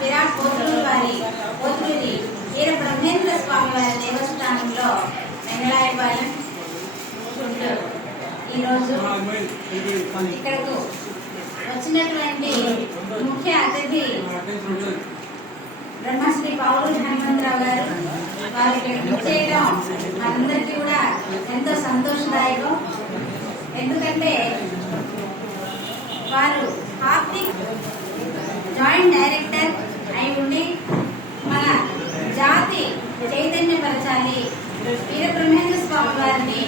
విరాట్ కోతులూరు వారి కోతులూరి వీర బ్రహ్మేంద్ర స్వామి వారి దేవస్థానంలో వెంగళాయపాలెం గుంటూరు. ఈరోజు ఇక్కడకు వచ్చినటువంటి ముఖ్య అతిథి బ్రహ్మశ్రీ పావులు హనుమంతరావు గారు. వారు ఇక్కడికి చేయడం మనందరికీ కూడా ఎంతో సంతోషదాయకం. ఎందుకంటే వారు హార్దిక్ జాయింట్ డైరెక్టర్ అయి ఉండి మన జాతి వారిని వీర బ్రహ్మేంద్ర స్వామి వారిని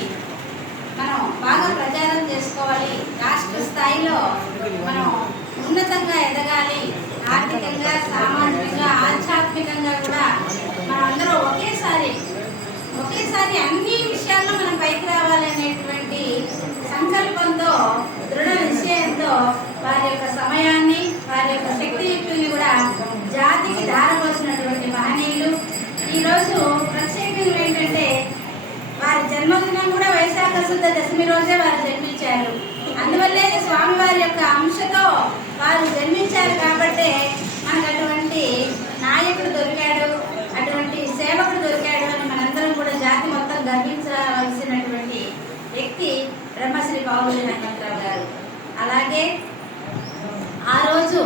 మనం బాగా ప్రచారం చేసుకోవాలి. రాష్ట్ర స్థాయిలో మనం ఉన్నతంగా ఎదగాలి. ఆర్థికంగా సామాజికంగా ఆధ్యాత్మికంగా కూడా మనం అందరూ ఒకేసారి ఒకేసారి అన్ని విషయాల్లో మనం పైకి రావాలి అనేటువంటి సంకల్పంతో దృఢ నిశ్చయంతో వారి యొక్క సమయాన్ని జన్మదినం కూడా వైశాఖ శుద్ధ దశమి రోజే వారు జన్మించారు. అందువల్లే స్వామి వారి యొక్క అంశతో వారు జన్మించారు కాబట్టే మనకు అటువంటి నాయకుడు దొరికాడు అటువంటి సేవకుడు దొరికాడు అని మనందరం కూడా జాతి మొత్తం గర్వించవలసినటువంటి వ్యక్తి బ్రహ్మశ్రీ పావులి హనుమంతరావు గారు. అలాగే ఆ రోజు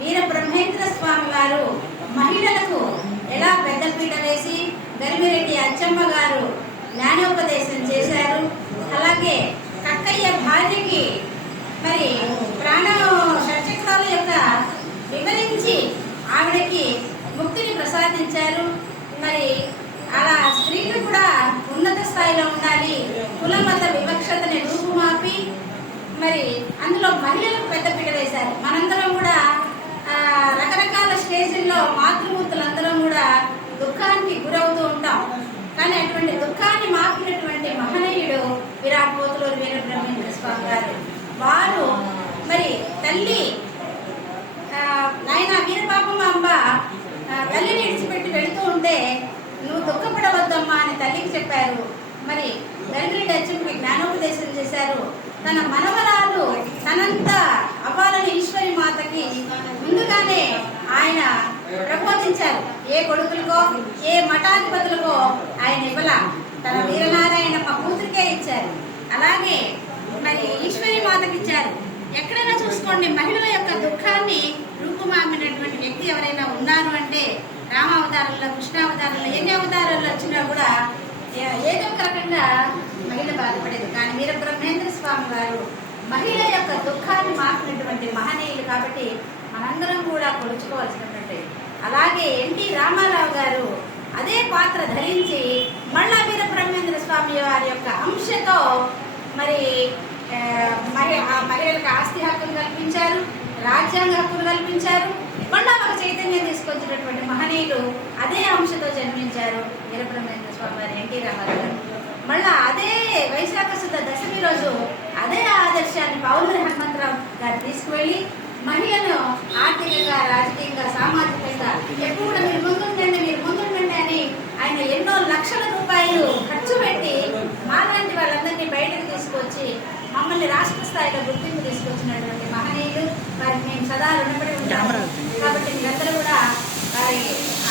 వీర బ్రహ్మేంద్ర స్వామి వారు మహిళలకు ఎలా పెద్దపీట వేసి గరిమిరెడ్డి అచ్చమ్మ గారు జ్ఞానోపదేశం చేశారు. అలాగే కక్కయ్య భార్యకి మరి ప్రాణ షట్చక్రాల యొక్క వివరించి ఆవిడకి ముక్తిని ప్రసాదించారు. మరి అలా స్త్రీలు కూడా ఉన్నత స్థాయిలో ఉండాలి. కుల మత వివక్షతని రూపుమాపి మరి అందులో మహిళలకు పెద్దపీట వేశారు. మనందరం కూడా రకరకాల స్టేజ్ల్లో మాతృమూర్తులందరం కూడా దుఃఖానికి గురవు దుఃఖాన్ని మహనీయుడు విరాట్ పోతులూరు వీర బ్రహ్మేంద్ర స్వామి గారు. వారు మరి తల్లి నాయన వీరపాపమ్మ అమ్మ తల్లిని విడిచిపెట్టి వెళుతూ ఉంటే నువ్వు దుఃఖపడవద్దమ్మా అని తల్లికి చెప్పారు. మరి గరిగిరెడ్డి అచ్చమ్మకి జ్ఞానోపదేశం చేశారు. తన మనవరాలు తనంత అవ్వాలని ఈశ్వరి మాతకి ముందుగానే ఆయన ప్రబోధించారు. ఏ కొడుకులకో ఏ మఠాధిపతులకో ఆయన ఇవ్వల. తన వీరనారాయణ కూతురికే ఇచ్చారు. అలాగే మరి ఈశ్వరి మాతకి ఇచ్చారు. ఎక్కడైనా చూసుకోండి మహిళల యొక్క దుఃఖాన్ని రూపుమాపినటువంటి వ్యక్తి ఎవరైనా ఉన్నారు అంటే రామావతారంలో కృష్ణావతారంలో ఎన్ని అవతారాలు వచ్చినా కూడా ఏదో ఒక రకంగా మహిళ బాధపడేది. కానీ వీర బ్రహ్మేంద్ర స్వామి గారు మహిళ యొక్క దుఃఖాన్ని మాపినటువంటి మహనీయులు కాబట్టి మనందరం కూడా కొలుచుకోవాల్సినటువంటి. అలాగే ఎన్టీ రామారావు గారు అదే పాత్ర ధరించి మళ్ళా వీర స్వామి వారి యొక్క అంశతో మరి ఆ, మరి ఆ మహిళలకు ఆస్తి హక్కులు కల్పించారు రాజ్యాంగ హక్కులు కల్పించారు. మళ్ళా ఒక చైతన్యం తీసుకొచ్చినటువంటి మహనీయులు అదే అంశతో జన్మించారు వీరబ్రహ్మేంద్ర స్వామి వారి ఎన్టీ రామారావు. గారు మళ్ళా అదే వైశాఖ శుద్ధ దశమి రోజు అదే ఆదర్శాన్ని పౌరుల హనుమంతరావు గారు తీసుకువెళ్ళి మహిళను ఆర్థికంగా రాజకీయంగా సామాజికంగా ఎప్పుడు కూడా మీరు ముందుండండి మీరు ముందుండండి అని ఆయన ఎన్నో లక్షల రూపాయలు ఖర్చు పెట్టి మాలాంటి వాళ్ళందరినీ బయటకు తీసుకొచ్చి మమ్మల్ని రాష్ట్ర స్థాయిలో గుర్తింపు తీసుకొచ్చినటువంటి మహనీయులు. వారికి మేము సదా రుణపడి ఉంటాము. కాబట్టి మీరందరూ కూడా వారి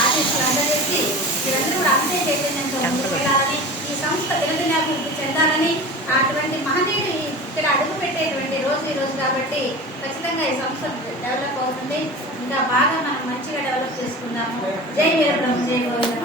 ఆశీస్సులు అందజేసి మీరందరూ కూడా అంతే చైతన్యంతో ముందుకు వెళ్ళాలని ఈ సంస్థ దినదినాభివృద్ధి చెందాలని అటువంటి మహనీయులు ఇక్కడ అడుగు పెట్టేటువంటి రోజు ఈ రోజు కాబట్టి ఖచ్చితంగా ఈ సంస్థ డెవలప్ అవుతుంది. ఇంకా బాగా మనం మంచిగా డెవలప్ చేసుకుందాము. జై వీరబ్రహ్మ జై గోవింద